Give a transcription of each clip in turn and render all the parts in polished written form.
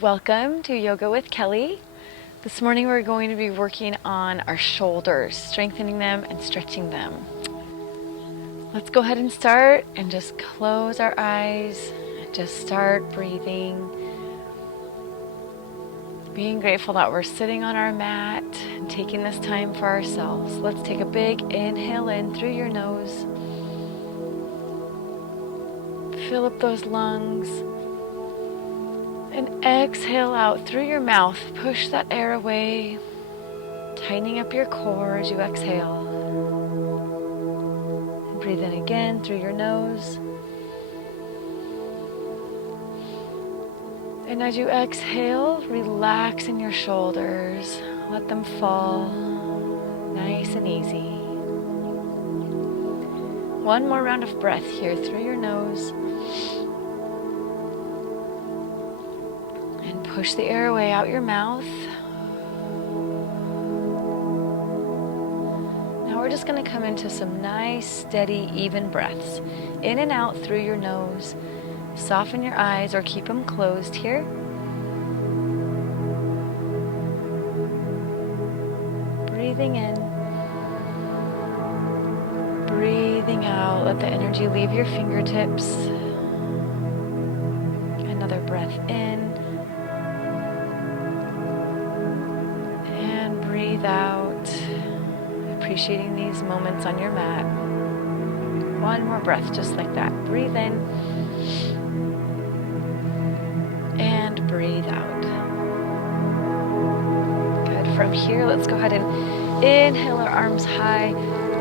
Welcome to Yoga with Kelly. This morning we're going to be working on our shoulders, strengthening them and stretching them. Let's go ahead and start and just close our eyes and just start breathing. Being grateful that we're sitting on our mat and taking this time for ourselves. Let's take a big inhale in through your nose. Fill up those lungs. And exhale out through your mouth. Push that air away, tightening up your core as you exhale. And breathe in again through your nose. And as you exhale, relax in your shoulders. Let them fall nice and easy. One more round of breath here through your nose. Push the air away out your mouth. Now we're just going to come into some nice, steady, even breaths. In and out through your nose. Soften your eyes or keep them closed here. Breathing in. Breathing out. Let the energy leave your fingertips. Another breath in. Breathe out, appreciating these moments on your mat. One more breath, just like that. Breathe in and breathe out. Good. From here, let's go ahead and inhale our arms high,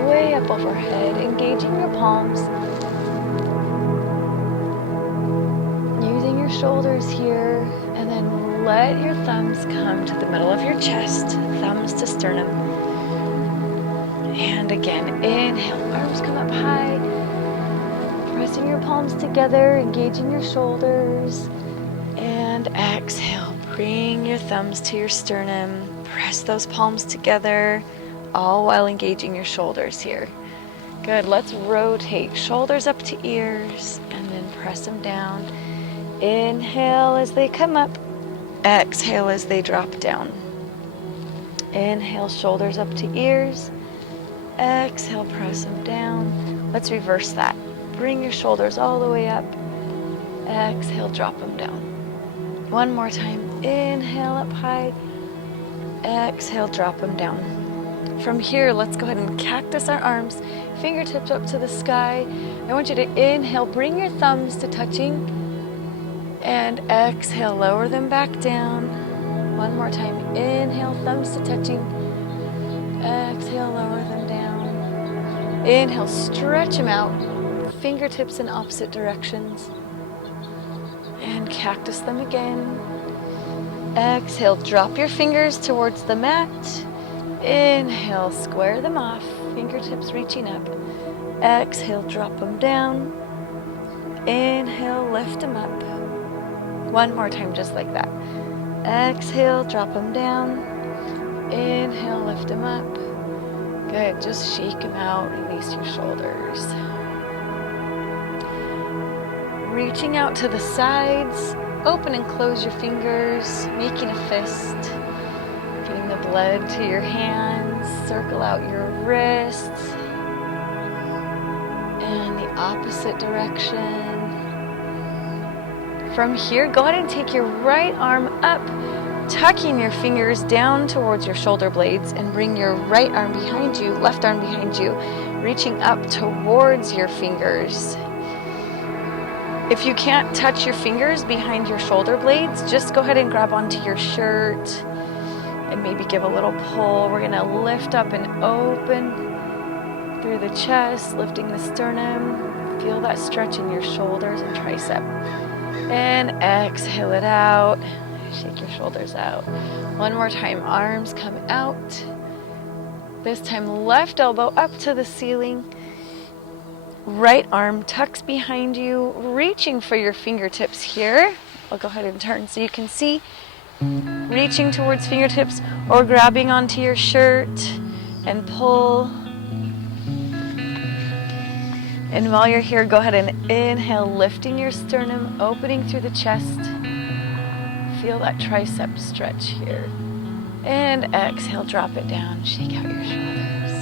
way up overhead, engaging your palms. Using your shoulders here, and then let your thumbs come to the middle of your chest, thumbs to sternum. And again, inhale, arms come up high, pressing your palms together, engaging your shoulders. And exhale, bring your thumbs to your sternum, press those palms together, all while engaging your shoulders here. Good, let's rotate, shoulders up to ears, and then press them down. Inhale as they come up. Exhale as they drop down. Inhale, shoulders up to ears. Exhale, press them down. Let's reverse that. Bring your shoulders all the way up. Exhale, drop them down. One more time. Inhale up high. Exhale, drop them down. From here, let's go ahead and cactus our arms. Fingertips up to the sky. I want you to inhale, bring your thumbs to touching. And exhale, lower them back down. One more time. Inhale, thumbs to touching. Exhale, lower them down. Inhale, stretch them out. Fingertips in opposite directions. And cactus them again. Exhale, drop your fingers towards the mat. Inhale, square them off. Fingertips reaching up. Exhale, drop them down. Inhale, lift them up. One more time, just like that. Exhale, drop them down. Inhale, lift them up. Good, just shake them out, release your shoulders. Reaching out to the sides, open and close your fingers, making a fist. Getting the blood to your hands, circle out your wrists. And the opposite direction. From here, go ahead and take your right arm up, tucking your fingers down towards your shoulder blades, and bring your right arm behind you, left arm behind you, reaching up towards your fingers. If you can't touch your fingers behind your shoulder blades, just go ahead and grab onto your shirt and maybe give a little pull. We're gonna lift up and open through the chest, lifting the sternum. Feel that stretch in your shoulders and tricep. And exhale it out. Shake your shoulders out. One more time, arms come out. This time, left elbow up to the ceiling. Right arm tucks behind you, reaching for your fingertips here. I'll go ahead and turn so you can see. Reaching towards fingertips or grabbing onto your shirt and pull. And while you're here, go ahead and inhale, lifting your sternum, opening through the chest. feel that tricep stretch here. And exhale, drop it down, shake out your shoulders.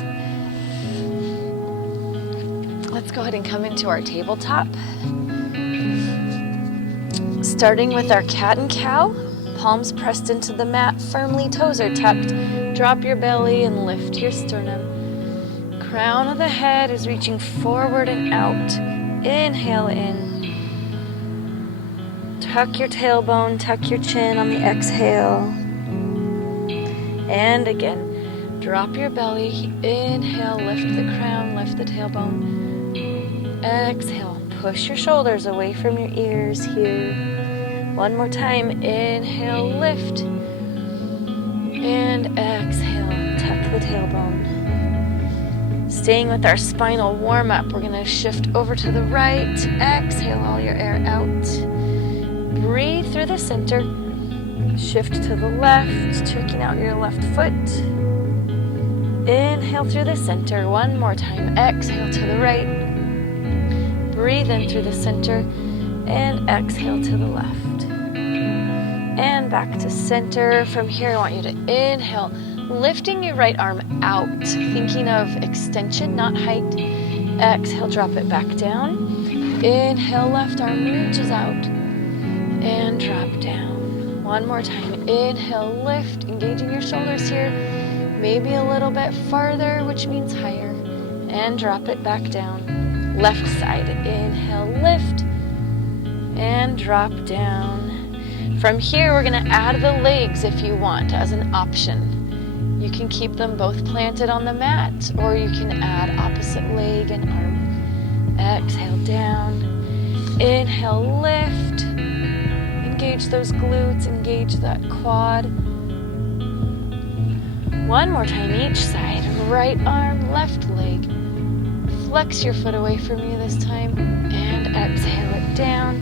Let's go ahead and come into our tabletop. Starting with our cat and cow, palms pressed into the mat, firmly toes are tucked. Drop your belly and lift your sternum. Crown of the head is reaching forward and out. Inhale in. Tuck your tailbone, tuck your chin on the exhale. And again, drop your belly. Inhale, lift the crown, lift the tailbone. Exhale, push your shoulders away from your ears here. One more time. Inhale, lift. And exhale, tuck the tailbone. Staying with our spinal warm-up, we're going to shift over to the right. Exhale all your air out. Breathe through the center. Shift to the left, checking out your left foot. Inhale through the center. One more time. Exhale to the right. Breathe in through the center. And exhale to the left. And back to center. From here, I want you to inhale, lifting your right arm out, thinking of extension, not height. Exhale, drop it back down. Inhale, left arm reaches out. And drop down. One more time. Inhale, lift, engaging your shoulders here. Maybe a little bit farther, which means higher. And drop it back down. Left side. Inhale, lift. And drop down. From here, we're going to add the legs if you want as an option. You can keep them both planted on the mat, or you can add opposite leg and arm. Exhale, down. Inhale, lift. Engage those glutes, engage that quad. One more time each side. Right arm, left leg. Flex your foot away from you this time. And exhale it down.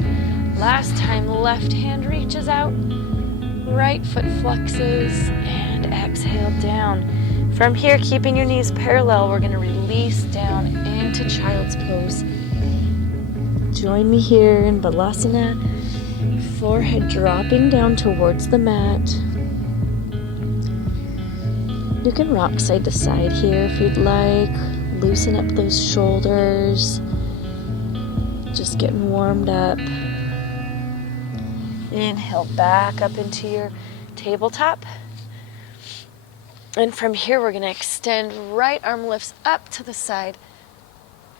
Last time, left hand reaches out. Right foot flexes. And exhale down. From here, keeping your knees parallel, we're going to release down into child's pose. Join me here in Balasana. Forehead dropping down towards the mat. You can rock side to side here if you'd like. Loosen up those shoulders. Just getting warmed up. Inhale back up into your tabletop. And from here, we're going to extend. Right arm lifts up to the side.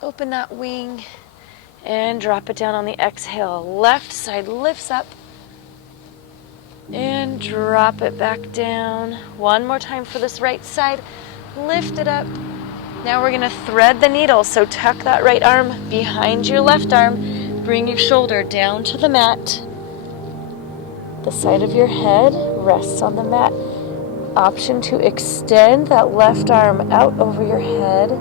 Open that wing. And drop it down on the exhale. Left side lifts up. And drop it back down. One more time for this right side. Lift it up. Now we're going to thread the needle. So tuck that right arm behind your left arm. Bring your shoulder down to the mat. The side of your head rests on the mat. Option to extend that left arm out over your head.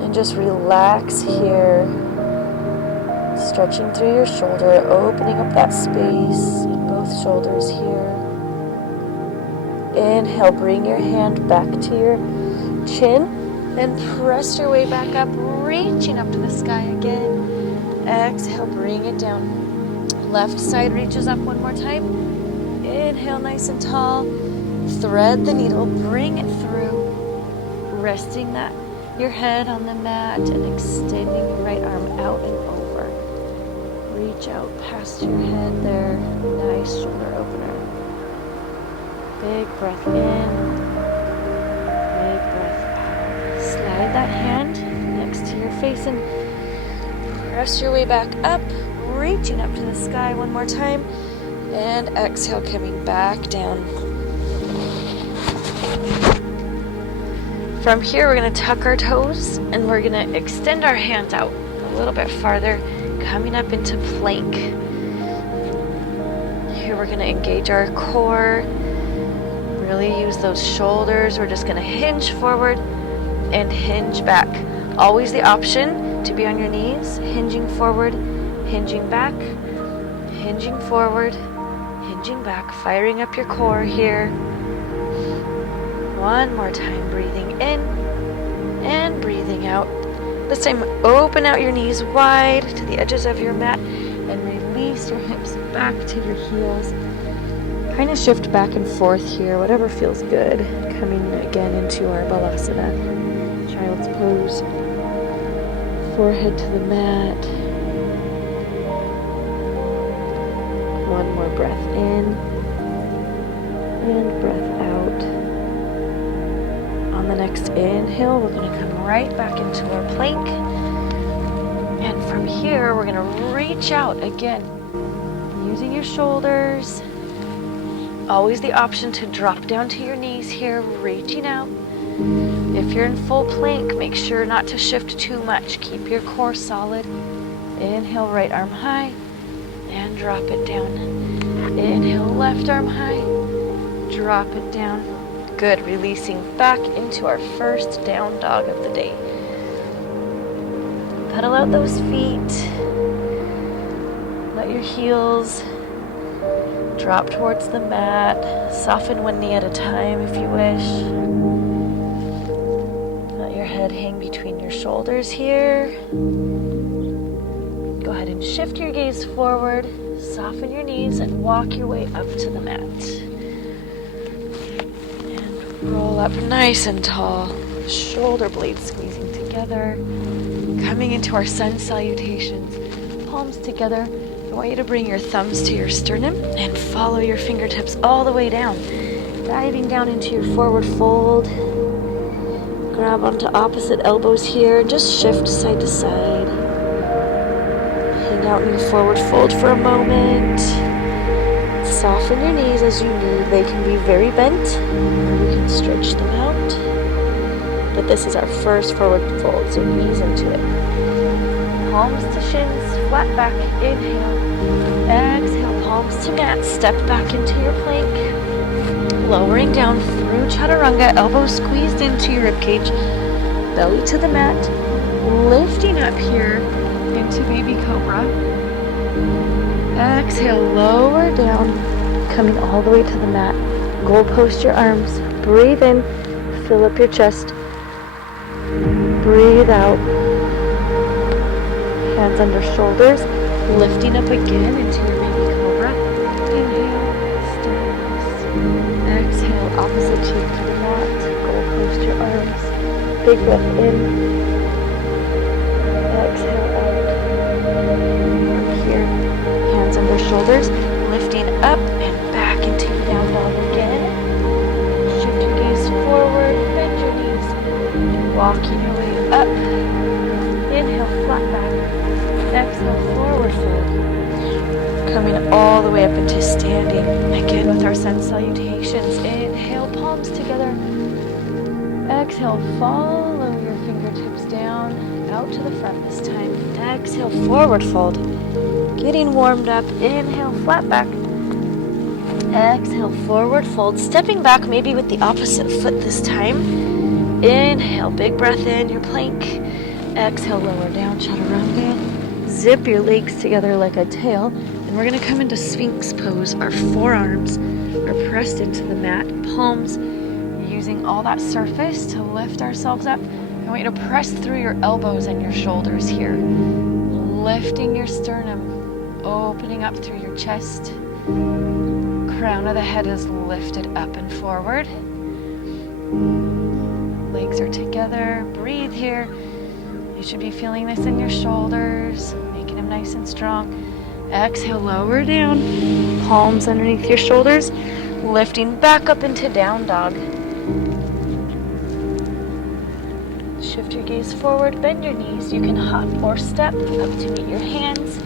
And just relax here. Stretching through your shoulder, opening up that space in both shoulders here. Inhale, bring your hand back to your chin. Then press your way back up, reaching up to the sky again. Exhale, bring it down. Left side reaches up one more time. Inhale, nice and tall. Thread the needle, bring it through. Resting that your head on the mat and extending your right arm out and over. Reach out past your head there. Nice shoulder opener. Big breath in. Big breath out. Slide that hand next to your face and press your way back up. Reaching up to the sky one more time. And exhale, coming back down. From here, we're going to tuck our toes and we're going to extend our hands out a little bit farther, coming up into plank. Here we're going to engage our core, really use those shoulders. We're just going to hinge forward and hinge back. Always the option to be on your knees, hinging forward, hinging back, hinging forward, hinging back, firing up your core here. One more time, breathing in and breathing out. This time, open out your knees wide to the edges of your mat and release your hips back to your heels. Kind of shift back and forth here, whatever feels good. Coming again into our Balasana, child's pose. Forehead to the mat. One more breath in and breath out. On the next inhale, we're going to come right back into our plank. And from here, we're going to reach out again, using your shoulders. Always the option to drop down to your knees here, reaching out. If you're in full plank, make sure not to shift too much. Keep your core solid. Inhale, right arm high, and drop it down. Inhale, left arm high, drop it down. Good, releasing back into our first down dog of the day. Pedal out those feet. Let your heels drop towards the mat. Soften one knee at a time if you wish. Let your head hang between your shoulders here. Go ahead and shift your gaze forward. Soften your knees and walk your way up to the mat. And roll up nice and tall. Shoulder blades squeezing together. Coming into our sun salutations. Palms together. I want you to bring your thumbs to your sternum and follow your fingertips all the way down. Diving down into your forward fold. Grab onto opposite elbows here. Just shift side to side. Hang out in your forward fold for a moment. Soften your knees as you need. They can be very bent, or you can stretch them out. But this is our first forward fold, so ease into it. Palms to shins, flat back, inhale. Exhale, palms to mat, step back into your plank. Lowering down through chaturanga, elbows squeezed into your ribcage. Belly to the mat. Lifting up here into baby cobra. Exhale, lower down, coming all the way to the mat. Goal post your arms. Breathe in, fill up your chest. Breathe out. Hands under shoulders, lifting up again into your baby cobra. Inhale, stillness. Exhale, opposite cheek to the mat. Goal post your arms. Big breath in. Exhale out. From here, hands under shoulders, lifting up and back into down dog again. Shift your gaze forward, bend your knees. Walking your way up. Inhale, flat back. Exhale, forward fold. Coming all the way up into standing. Again with our sun salutations. Inhale, palms together. Exhale, follow your fingertips down. Out to the front this time. Exhale, forward fold. Getting warmed up. Inhale, flat back. Exhale, forward fold. Stepping back maybe with the opposite foot this time. Inhale, big breath in your plank. Exhale, lower down, chaturanga. Zip your legs together like a tail. And we're going to come into Sphinx pose. Our forearms are pressed into the mat. Palms using all that surface to lift ourselves up. I want you to press through your elbows and your shoulders here. Lifting your sternum. Opening up through your chest. Crown of the head is lifted up and forward. Legs are together. Breathe here. You should be feeling this in your shoulders, making them nice and strong. Exhale, lower down. Palms underneath your shoulders, lifting back up into down dog. Shift your gaze forward, bend your knees. You can hop or step up to meet your hands.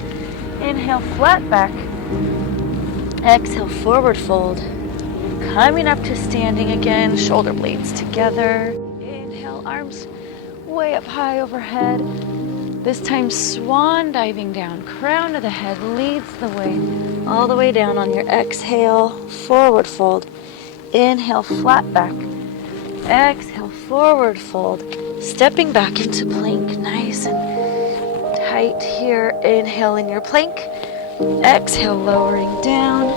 Inhale, flat back. Exhale, forward fold. Coming up to standing again, shoulder blades together. Inhale, arms way up high overhead. This time swan diving down. Crown of the head leads the way. All the way down on your exhale, forward fold. Inhale, flat back. Exhale, forward fold. Stepping back into plank, nice and tight here. Inhale in your plank. Exhale, lowering down.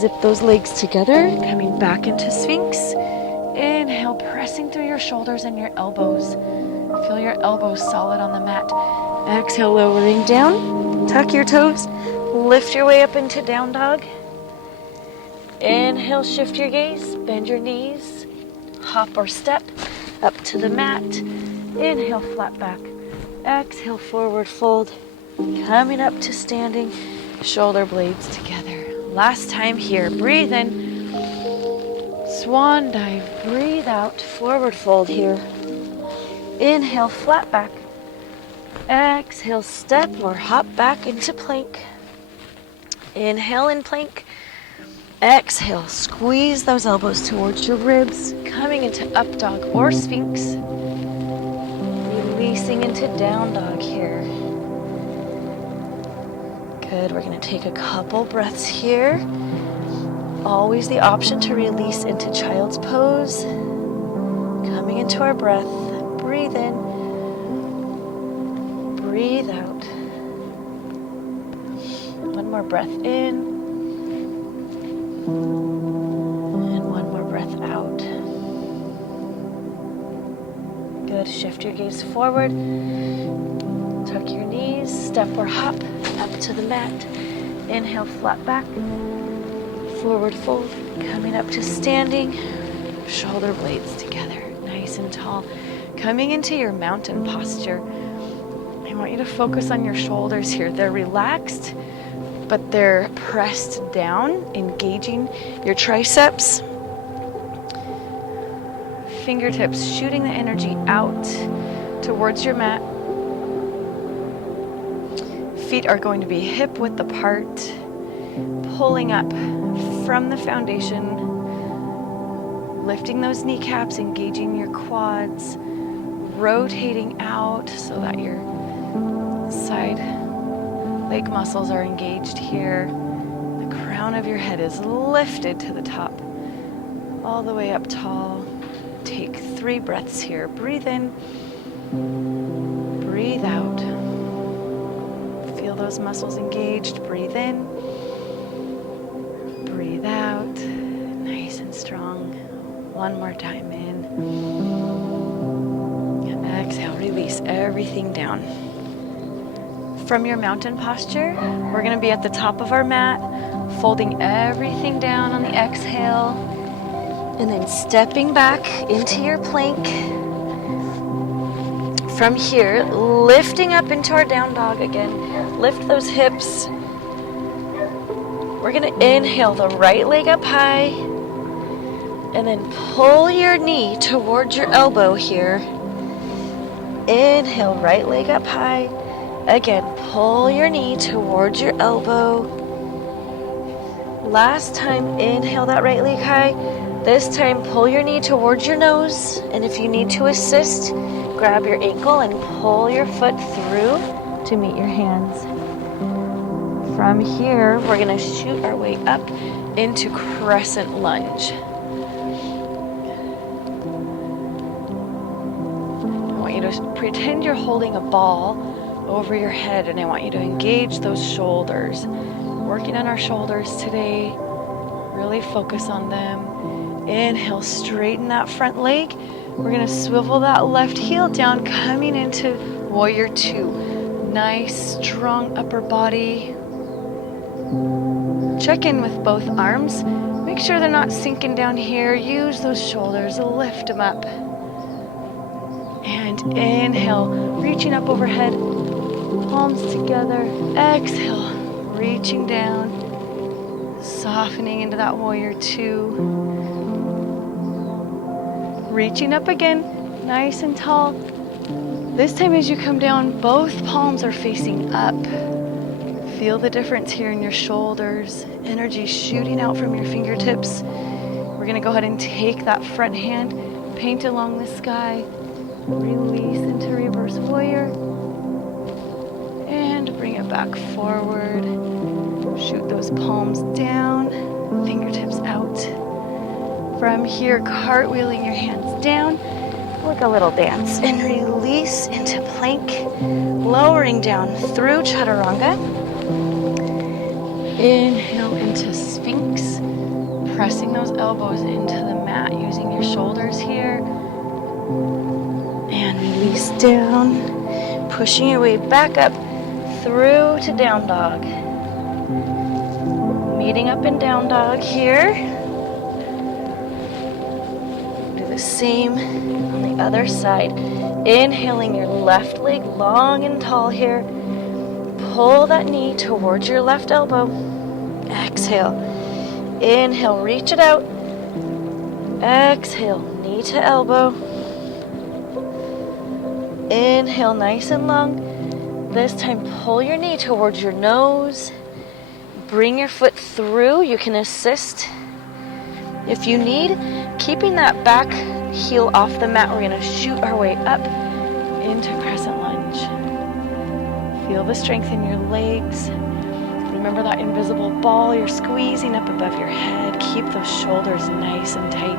Zip those legs together, coming back into Sphinx. Inhale, pressing through your shoulders and your elbows. Feel your elbows solid on the mat. Exhale, lowering down. Tuck your toes. Lift your way up into down dog. Inhale, shift your gaze. Bend your knees. Hop or step up to the mat. Inhale, flat back. Exhale, forward fold. Coming up to standing. Shoulder blades together. Last time here. Breathe in. Swan dive. Breathe out. Forward fold here. Inhale, flat back. Exhale, step or hop back into plank. Inhale in plank. Exhale, squeeze those elbows towards your ribs. Coming into up dog or sphinx. Releasing into down dog here. Good, we're gonna take a couple breaths here. Always the option to release into child's pose. Coming into our breath, breathe in, breathe out. One more breath in, and one more breath out. Good, shift your gaze forward, tuck your knees, step or hop up to the mat. Inhale, flat back, forward fold, coming up to standing, shoulder blades together, nice and tall. Coming into your mountain posture, I want you to focus on your shoulders here. They're relaxed, but they're pressed down, engaging your triceps. Fingertips shooting the energy out towards your mat. Feet are going to be hip width apart, pulling up from the foundation, lifting those kneecaps, engaging your quads, rotating out so that your side leg muscles are engaged here. The crown of your head is lifted to the top, all the way up tall. Take 3 breaths here. Breathe in, breathe out. Feel those muscles engaged. Breathe in, breathe out. Nice and strong. One more time in. And exhale, release everything down. From your mountain posture, we're going to be at the top of our mat, folding everything down on the exhale, and then stepping back into your plank. From here, lifting up into our down dog again. Lift those hips. We're going to inhale the right leg up high, and then pull your knee towards your elbow here. Inhale, right leg up high. Again, pull your knee towards your elbow. Last time, inhale that right leg high. This time, pull your knee towards your nose. And if you need to assist, grab your ankle and pull your foot through to meet your hands. From here, we're going to shoot our way up into crescent lunge. I want you to pretend you're holding a ball over your head, and I want you to engage those shoulders. Working on our shoulders today. Really focus on them. Inhale, straighten that front leg. We're going to swivel that left heel down, coming into Warrior Two. Nice, strong upper body. Check in with both arms. Make sure they're not sinking down here. Use those shoulders, lift them up. And inhale, reaching up overhead, palms together. Exhale, reaching down, softening into that Warrior Two. Reaching up again, nice and tall. This time as you come down, both palms are facing up. Feel the difference here in your shoulders. Energy shooting out from your fingertips. We're going to go ahead and take that front hand, paint along the sky, release into reverse warrior, and bring it back forward. Shoot those palms down, fingertips out. From here, cartwheeling your hands down, like a little dance, and release into plank, lowering down through chaturanga. Inhale into Sphinx, pressing those elbows into the mat, using your shoulders here. And release down, pushing your way back up through to down dog. Meeting up in down dog here. Do the same on the other side. Inhaling your left leg long and tall here. Pull that knee towards your left elbow. Exhale. Inhale, reach it out. Exhale, knee to elbow. Inhale, nice and long. This time, pull your knee towards your nose. Bring your foot through. You can assist if you need. Keeping that back heel off the mat, we're going to shoot our way up into crescent lunge. Feel the strength in your legs. Remember that invisible ball you're squeezing up above your head. Keep those shoulders nice and tight.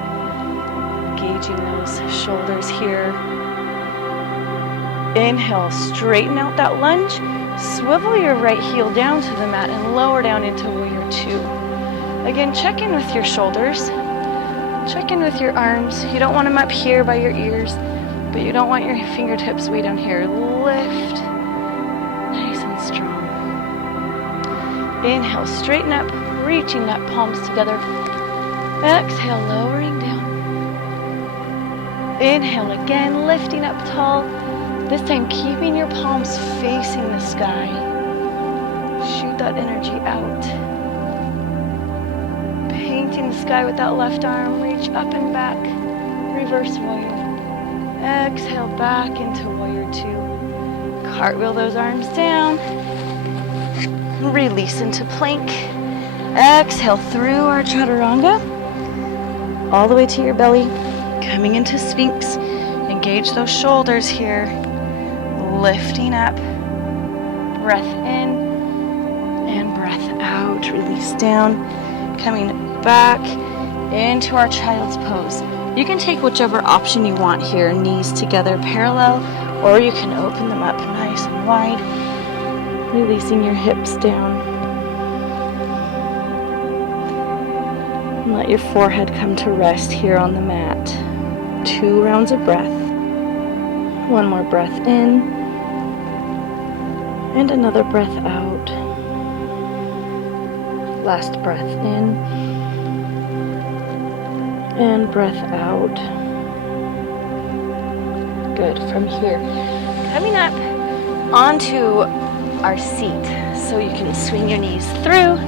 Engaging those shoulders here. Inhale, straighten out that lunge. Swivel your right heel down to the mat and lower down into warrior two. Again, check in with your shoulders. Check in with your arms. You don't want them up here by your ears, but you don't want your fingertips way down here. Lift, nice and strong. Inhale, straighten up, reaching that palms together. Exhale, lowering down. Inhale again, lifting up tall. This time, keeping your palms facing the sky. Shoot that energy out. Painting the sky with that left arm. Reach up and back. Reverse warrior. Exhale, back into warrior two. Cartwheel those arms down. Release into plank. Exhale through our chaturanga. All the way to your belly. Coming into Sphinx. Engage those shoulders here. Lifting up, breath in and breath out, release down, coming back into our child's pose. You can take whichever option you want here, knees together parallel, or you can open them up nice and wide, releasing your hips down. And let your forehead come to rest here on the mat. 2 rounds of breath. 1 more breath in. And another breath out. Last breath in. And breath out. Good. From here, coming up onto our seat. So you can swing your knees through.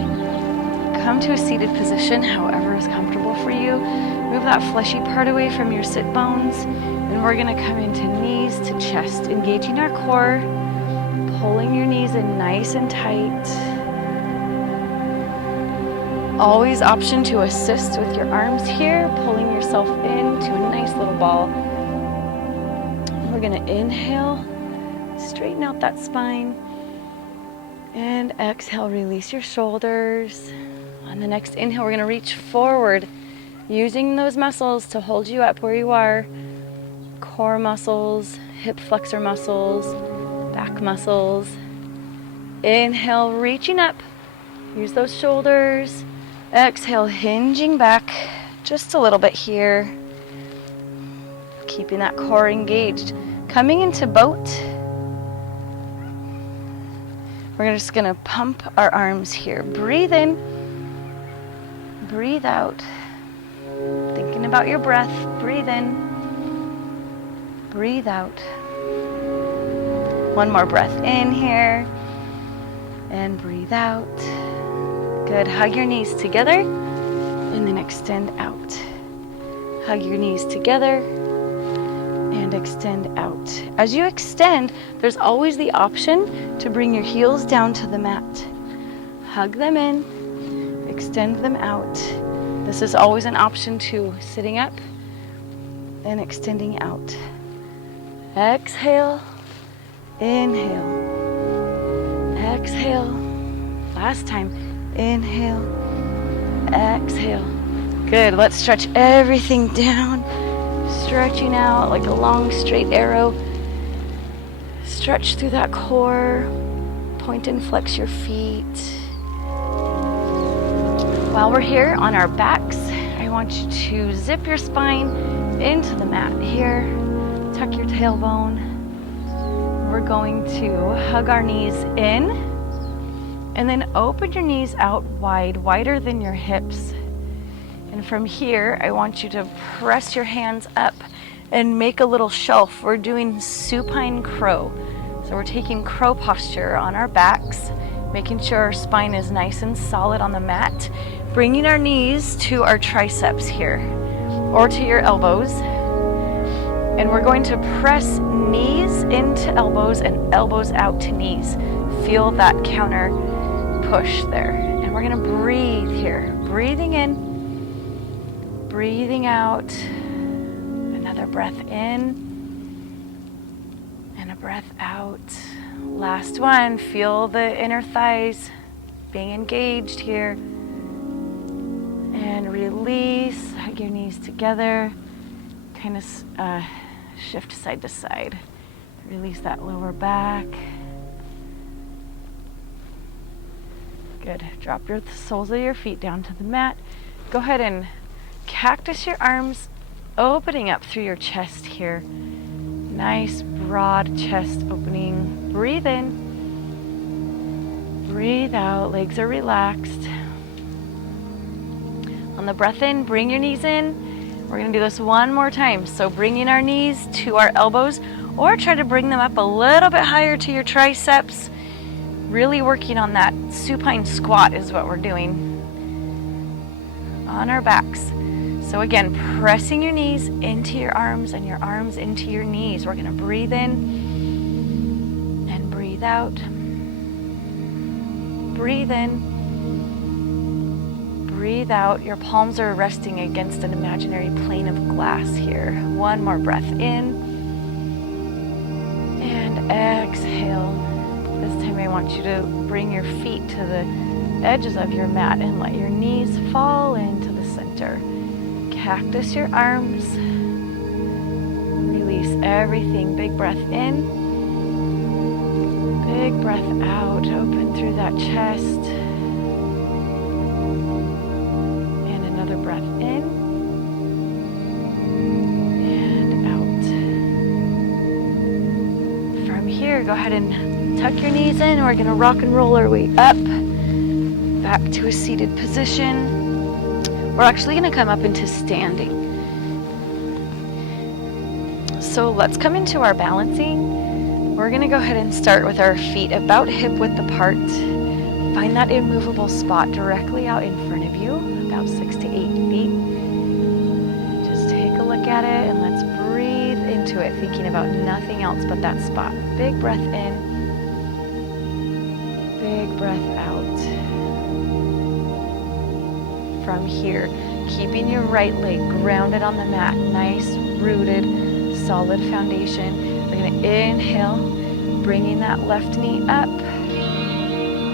Come to a seated position, however is comfortable for you. Move that fleshy part away from your sit bones. And we're going to come into knees to chest, engaging our core. Pulling your knees in nice and tight. Always option to assist with your arms here, pulling yourself into a nice little ball. We're going to inhale, straighten out that spine, and exhale, release your shoulders. On the next inhale, we're going to reach forward, using those muscles to hold you up where you are. Core muscles, hip flexor muscles, back muscles. Inhale, reaching up. Use those shoulders. Exhale, hinging back just a little bit here. Keeping that core engaged. Coming into boat. We're just going to pump our arms here. Breathe in. Breathe out. Thinking about your breath. Breathe in. Breathe out. 1 more breath in here. And breathe out. Good. Hug your knees together. And then extend out. Hug your knees together. And extend out. As you extend, there's always the option to bring your heels down to the mat. Hug them in. Extend them out. This is always an option to sitting up and extending out. Exhale. Inhale. Exhale. Last time. Inhale. Exhale. Good. Let's stretch everything down. Stretching out like a long straight arrow. Stretch through that core. Point and flex your feet. While we're here on our backs, I want you to zip your spine into the mat here. Tuck your tailbone. we're going to hug our knees in and then open your knees out wide, wider than your hips. And from here, I want you to press your hands up and make a little shelf. We're doing supine crow. So we're taking crow posture on our backs, making sure our spine is nice and solid on the mat, bringing our knees to our triceps here or to your elbows. And we're going to press knees into elbows and elbows out to knees. Feel that counter push there. And we're going to breathe here. Breathing in, breathing out. Another breath in and a breath out. Last one. Feel the inner thighs being engaged here. And release. Hug your knees together. Kind of shift side to side. Release that lower back. Good. Drop your soles of your feet down to the mat. Go ahead and cactus your arms, opening up through your chest here. Nice broad chest opening. Breathe in. Breathe out. Legs are relaxed. On the breath in, bring your knees in. We're going to do this one more time. So bringing our knees to our elbows, or try to bring them up a little bit higher to your triceps. Really working on that supine squat is what we're doing on our backs. So again, pressing your knees into your arms and your arms into your knees. We're going to breathe in and breathe out. Breathe in. Breathe out. Your palms are resting against an imaginary plane of glass here. One more breath in. And exhale. This time I want you to bring your feet to the edges of your mat and let your knees fall into the center. Cactus your arms. Release everything. Big breath in. Big breath out. Open through that chest. Breath in and out. From here, go ahead and tuck your knees in. We're going to rock and roll our way up, back to a seated position. We're actually going to come up into standing. So let's come into our balancing. We're going to go ahead and start with our feet about hip width apart. Find that immovable spot directly out in front of you, about 6 to 8 feet. Just take a look at it and let's breathe into it, thinking about nothing else but that spot. Big breath in, big breath out. From here, keeping your right leg grounded on the mat, nice, rooted, solid foundation. We're going to inhale, bringing that left knee up.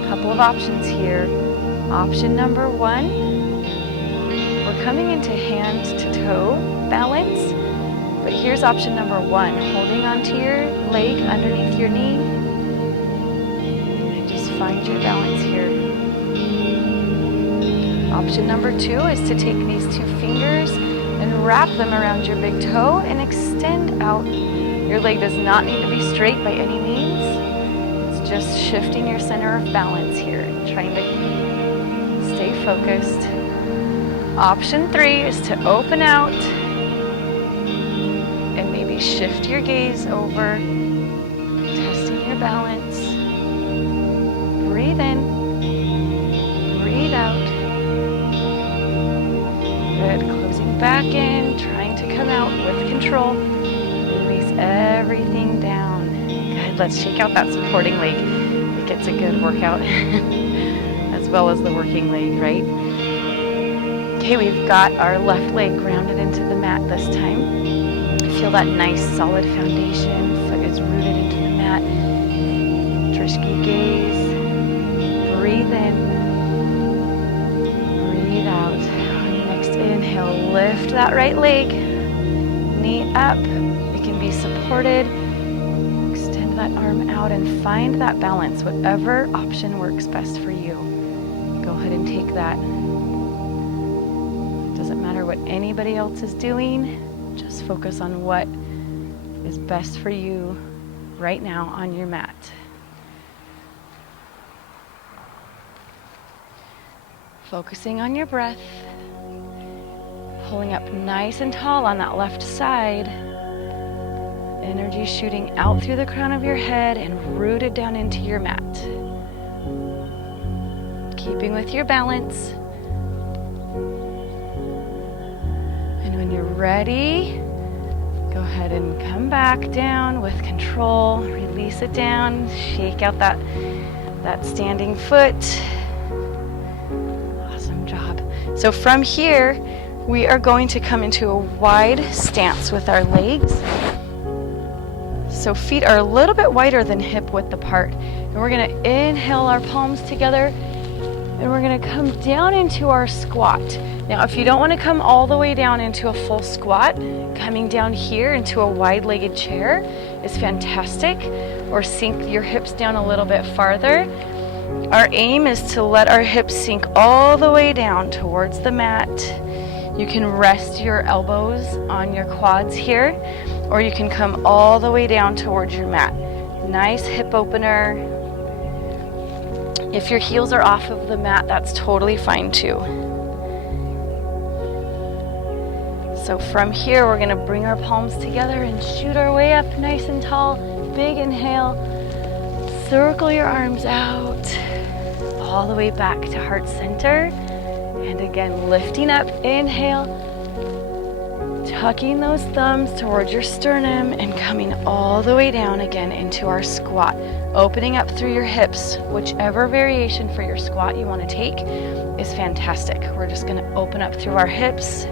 Couple of options here. Option number one, we're coming into hand to toe balance, but here's option number one, holding onto your leg underneath your knee and just find your balance here. Option number two is to take these two fingers and wrap them around your big toe and extend out. Your leg does not need to be straight by any means. Just shifting your center of balance here, trying to stay focused. Option three is to open out and maybe shift your gaze over, testing your balance. Breathe in, breathe out. Good, closing back in, trying to come out with control. Release everything down. Good, let's shake out that supporting leg. It gets a good workout as well as the working leg, right? Okay, we've got our left leg grounded into the mat this time. Feel that nice solid foundation. Foot is rooted into the mat. Drishki gaze. Breathe in. Breathe out. On your next inhale, lift that right leg. Knee up. It can be supported. Extend that arm out and find that balance. Whatever option works best for you. Go ahead and take that. Doesn't matter what anybody else is doing. Just focus on what is best for you right now on your mat. Focusing on your breath, pulling up nice and tall on that left side. Energy shooting out through the crown of your head and rooted down into your mat. Keeping with your balance. And when you're ready, go ahead and come back down with control. Release it down. Shake out that standing foot. Awesome job. So from here, we are going to come into a wide stance with our legs. So feet are a little bit wider than hip width apart. And we're going to inhale our palms together. And we're going to come down into our squat. Now, if you don't want to come all the way down into a full squat, coming down here into a wide-legged chair is fantastic. Or sink your hips down a little bit farther. Our aim is to let our hips sink all the way down towards the mat. You can rest your elbows on your quads here, or you can come all the way down towards your mat. Nice hip opener. If your heels are off of the mat, that's totally fine too. So from here, we're gonna bring our palms together and shoot our way up nice and tall. Big inhale. Circle your arms out, all the way back to heart center. And again, lifting up, inhale, tucking those thumbs towards your sternum and coming all the way down again into our squat. Opening up through your hips, whichever variation for your squat you want to take is fantastic. We're just going to open up through our hips,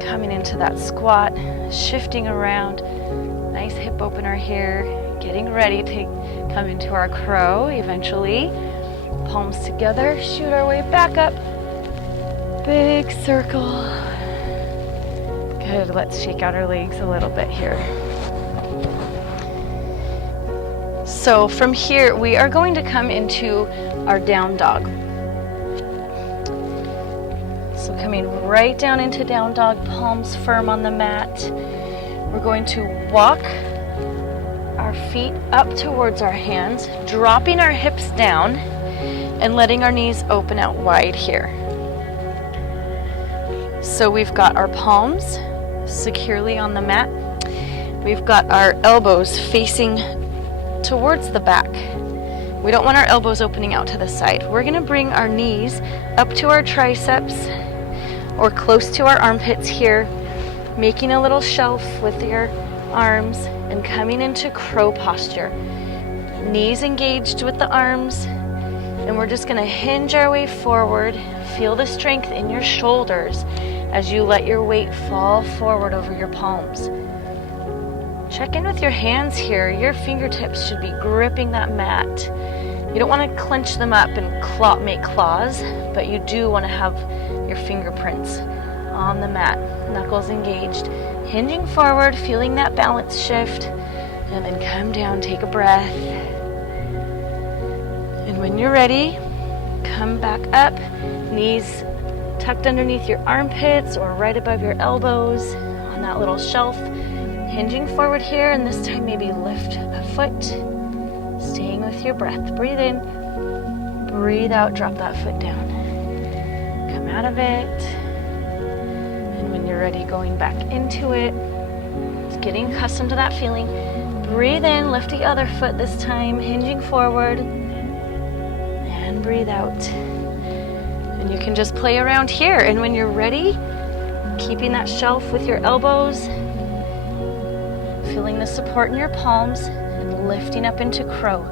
coming into that squat, shifting around. Nice hip opener here, getting ready to come into our crow eventually. Palms together, shoot our way back up. Big circle. Good, let's shake out our legs a little bit here. So from here, we are going to come into our down dog. So coming right down into down dog, palms firm on the mat. We're going to walk our feet up towards our hands, dropping our hips down and letting our knees open out wide here. So we've got our palms securely on the mat. We've got our elbows facing towards the back. We don't want our elbows opening out to the side. We're going to bring our knees up to our triceps or close to our armpits here, making a little shelf with your arms and coming into crow posture. Knees engaged with the arms, and we're just going to hinge our way forward. Feel the strength in your shoulders as you let your weight fall forward over your palms. Check in with your hands here. Your fingertips should be gripping that mat. You don't want to clench them up and make claws, but you do want to have your fingerprints on the mat, knuckles engaged, hinging forward, feeling that balance shift, and then come down, take a breath. And when you're ready, come back up, knees tucked underneath your armpits or right above your elbows on that little shelf, hinging forward here, and this time maybe lift a foot, staying with your breath. Breathe in, breathe out, drop that foot down. Come out of it, and when you're ready, going back into it, just getting accustomed to that feeling. Breathe in, lift the other foot this time, hinging forward, and breathe out. And you can just play around here, and when you're ready, keeping that shelf with your elbows, feeling the support in your palms, and lifting up into crow.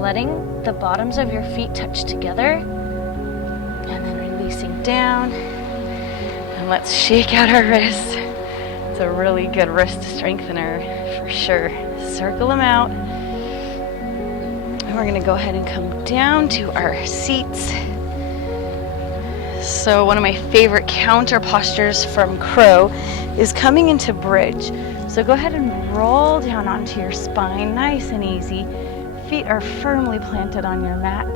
Letting the bottoms of your feet touch together, and then releasing down. And let's shake out our wrists. It's a really good wrist strengthener for sure. Circle them out. And we're gonna go ahead and come down to our seats. So one of my favorite counter postures from crow is coming into bridge. So go ahead and roll down onto your spine, nice and easy. Feet are firmly planted on your mat.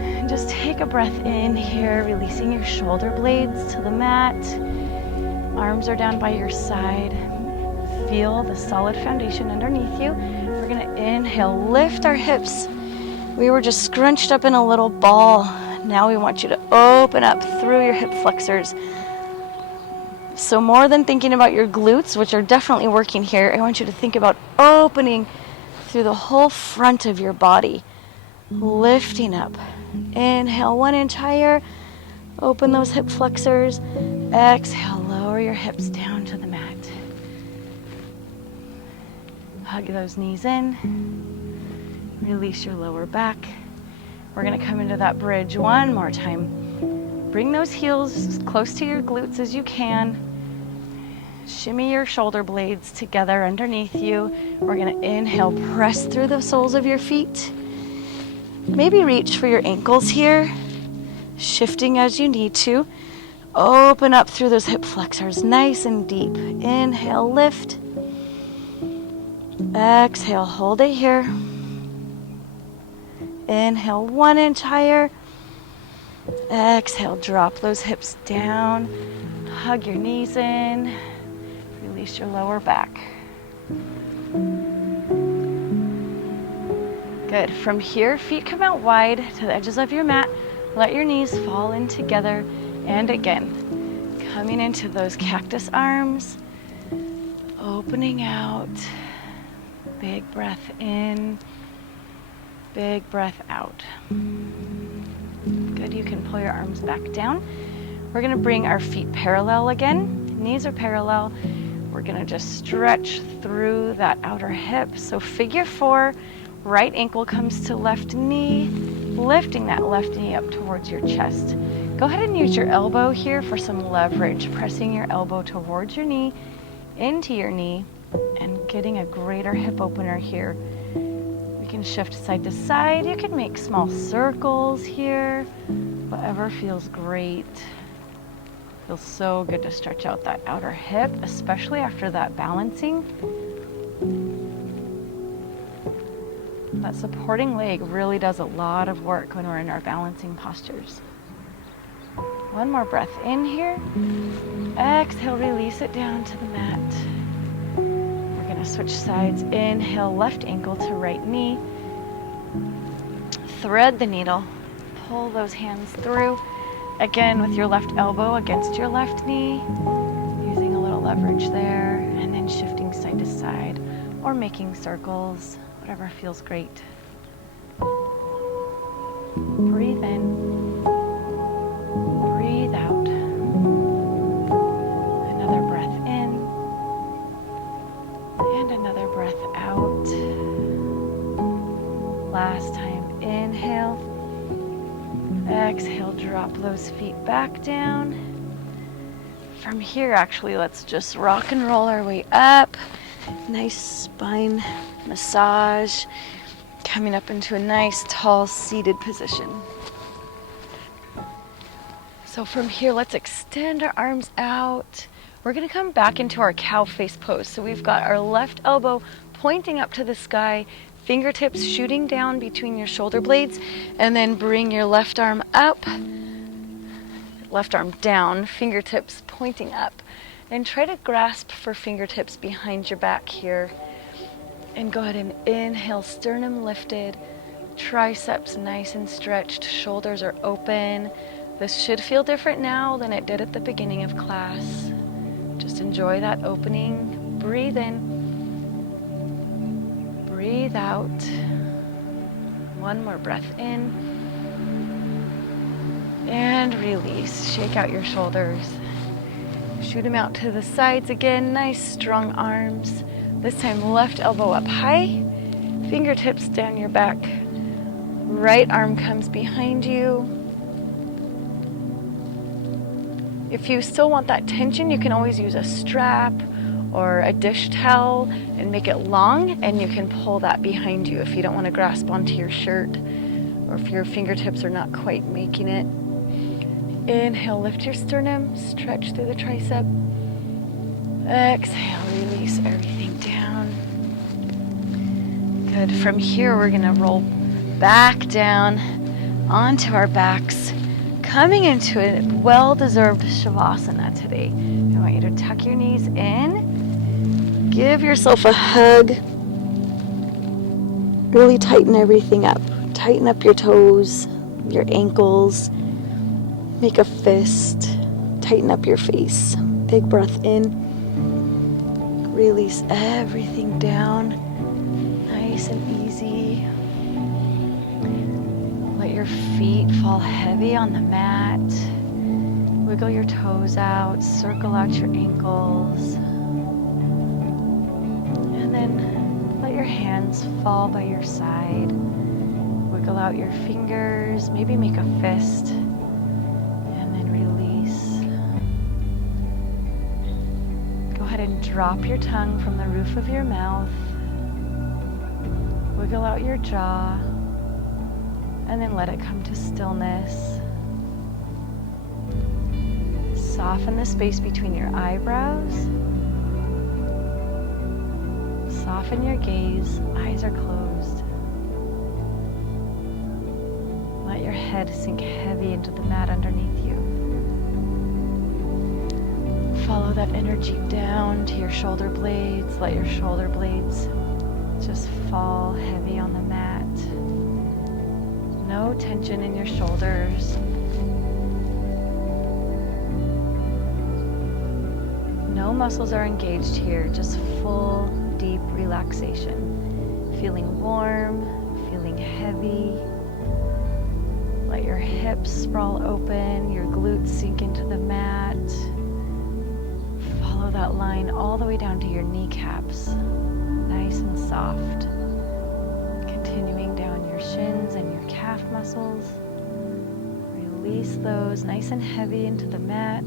And just take a breath in here, releasing your shoulder blades to the mat. Arms are down by your side. feel the solid foundation underneath you. We're gonna inhale, lift our hips. We were just scrunched up in a little ball. Now we want you to open up through your hip flexors. So more than thinking about your glutes, which are definitely working here, I want you to think about opening through the whole front of your body. Lifting up. Inhale, 1 inch higher. Open those hip flexors. Exhale, lower your hips down to the mat. Hug those knees in. Release your lower back. We're going to come into that bridge one more time. Bring those heels as close to your glutes as you can. Shimmy your shoulder blades together underneath you. We're going to inhale, press through the soles of your feet. Maybe reach for your ankles here, shifting as you need to. Open up through those hip flexors, nice and deep. Inhale, lift. Exhale, hold it here. Inhale, 1 inch higher. Exhale, drop those hips down. Hug your knees in. Release your lower back. Good. From here, feet come out wide to the edges of your mat. Let your knees fall in together. And again, coming into those cactus arms. Opening out. Big breath in. Big breath out. Good. You can pull your arms back down. We're going to bring our feet parallel again. Knees are parallel. We're going to just stretch through that outer hip. So figure 4. Right ankle comes to left knee, lifting that left knee up towards your chest. Go ahead and use your elbow here for some leverage, pressing your elbow towards your knee, into your knee, and getting a greater hip opener here. We can shift side to side. You can make small circles here, whatever feels great. Feels so good to stretch out that outer hip, especially after that balancing. That supporting leg really does a lot of work when we're in our balancing postures. One more breath in here. Exhale, release it down to the mat. We're going to switch sides. Inhale, left ankle to right knee. Thread the needle. Pull those hands through. Again, with your left elbow against your left knee. Using a little leverage there. And then shifting side to side or making circles. Whatever feels great. Breathe in. Breathe out. Another breath in. And another breath out. Last time, inhale. Exhale, drop those feet back down. From here, actually, let's just rock and roll our way up. Nice spine massage, coming up into a nice tall seated position. So from here, let's extend our arms out. We're going to come back into our cow face pose. So we've got our left elbow pointing up to the sky, fingertips shooting down between your shoulder blades, and then bring your left arm up, left arm down, fingertips pointing up, and try to grasp for fingertips behind your back here. And go ahead and inhale, sternum lifted, triceps nice and stretched, shoulders are open. This should feel different now than it did at the beginning of class. Just enjoy that opening. Breathe in. Breathe out. One more breath in. And release. Shake out your shoulders. Shoot them out to the sides again. Nice strong arms. This time, left elbow up high, fingertips down your back. Right arm comes behind you. If you still want that tension, you can always use a strap or a dish towel and make it long, and you can pull that behind you if you don't want to grasp onto your shirt or if your fingertips are not quite making it. Inhale, lift your sternum, stretch through the tricep. Exhale, release everything down. Good. From here, we're going to roll back down onto our backs, coming into a well-deserved Shavasana today. I want you to tuck your knees in, Give yourself a hug. Really tighten everything up. Tighten up your toes, your ankles. Make a fist. Tighten up your face. Big breath in. Release everything down. Nice and easy. Let your feet fall heavy on the mat. Wiggle your toes out. Circle out your ankles. And then let your hands fall by your side. Wiggle out your fingers. Maybe make a fist. And then release. Go ahead and drop your tongue from the roof of your mouth. Wiggle out your jaw. And then let it come to stillness. Soften the space between your eyebrows. Soften your gaze. Eyes are closed. Let your head sink heavy into the mat underneath you. Follow that energy down to your shoulder blades. Let your shoulder blades just fall heavy on the mat. No tension in your shoulders. No muscles are engaged here, just full, deep relaxation. Feeling warm, feeling heavy. Let your hips sprawl open, your glutes sink into the mat. Follow that line all the way down to your kneecaps, nice and soft. Continuing down your shins and your calf muscles. Release those nice and heavy into the mat.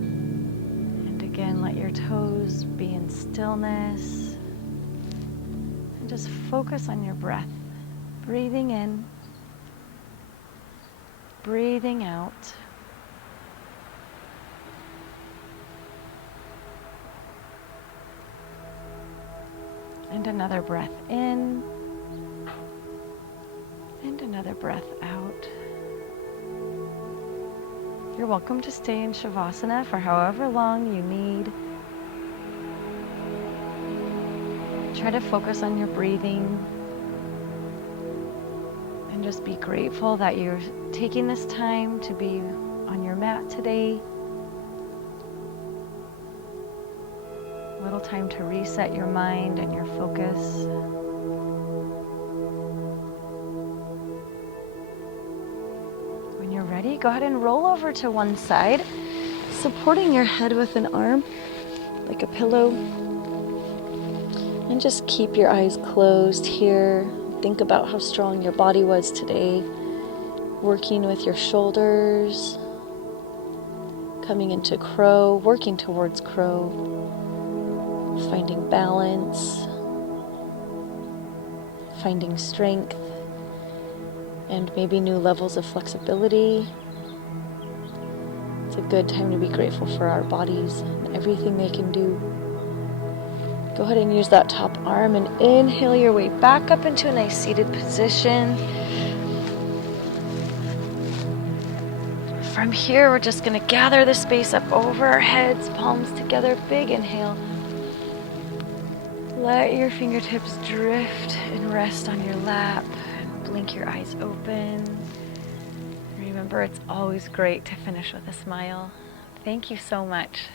And again, let your toes be in stillness. And just focus on your breath. Breathing in, breathing out. And another breath in. And another breath out. You're welcome to stay in Shavasana for however long you need. Try to focus on your breathing and just be grateful that you're taking this time to be on your mat today. A little time to reset your mind and your focus. When you're ready, go ahead and roll over to one side, supporting your head with an arm, like a pillow. And just keep your eyes closed here. Think about how strong your body was today. Working with your shoulders. Coming into crow, working towards crow. Finding balance. Finding strength. And maybe new levels of flexibility. It's a good time to be grateful for our bodies and everything they can do. Go ahead and use that top arm and inhale your way back up into a nice seated position. From here, we're just going to gather the space up over our heads, palms together, big inhale. Let your fingertips drift and rest on your lap. Blink your eyes open. Remember, it's always great to finish with a smile. Thank you so much.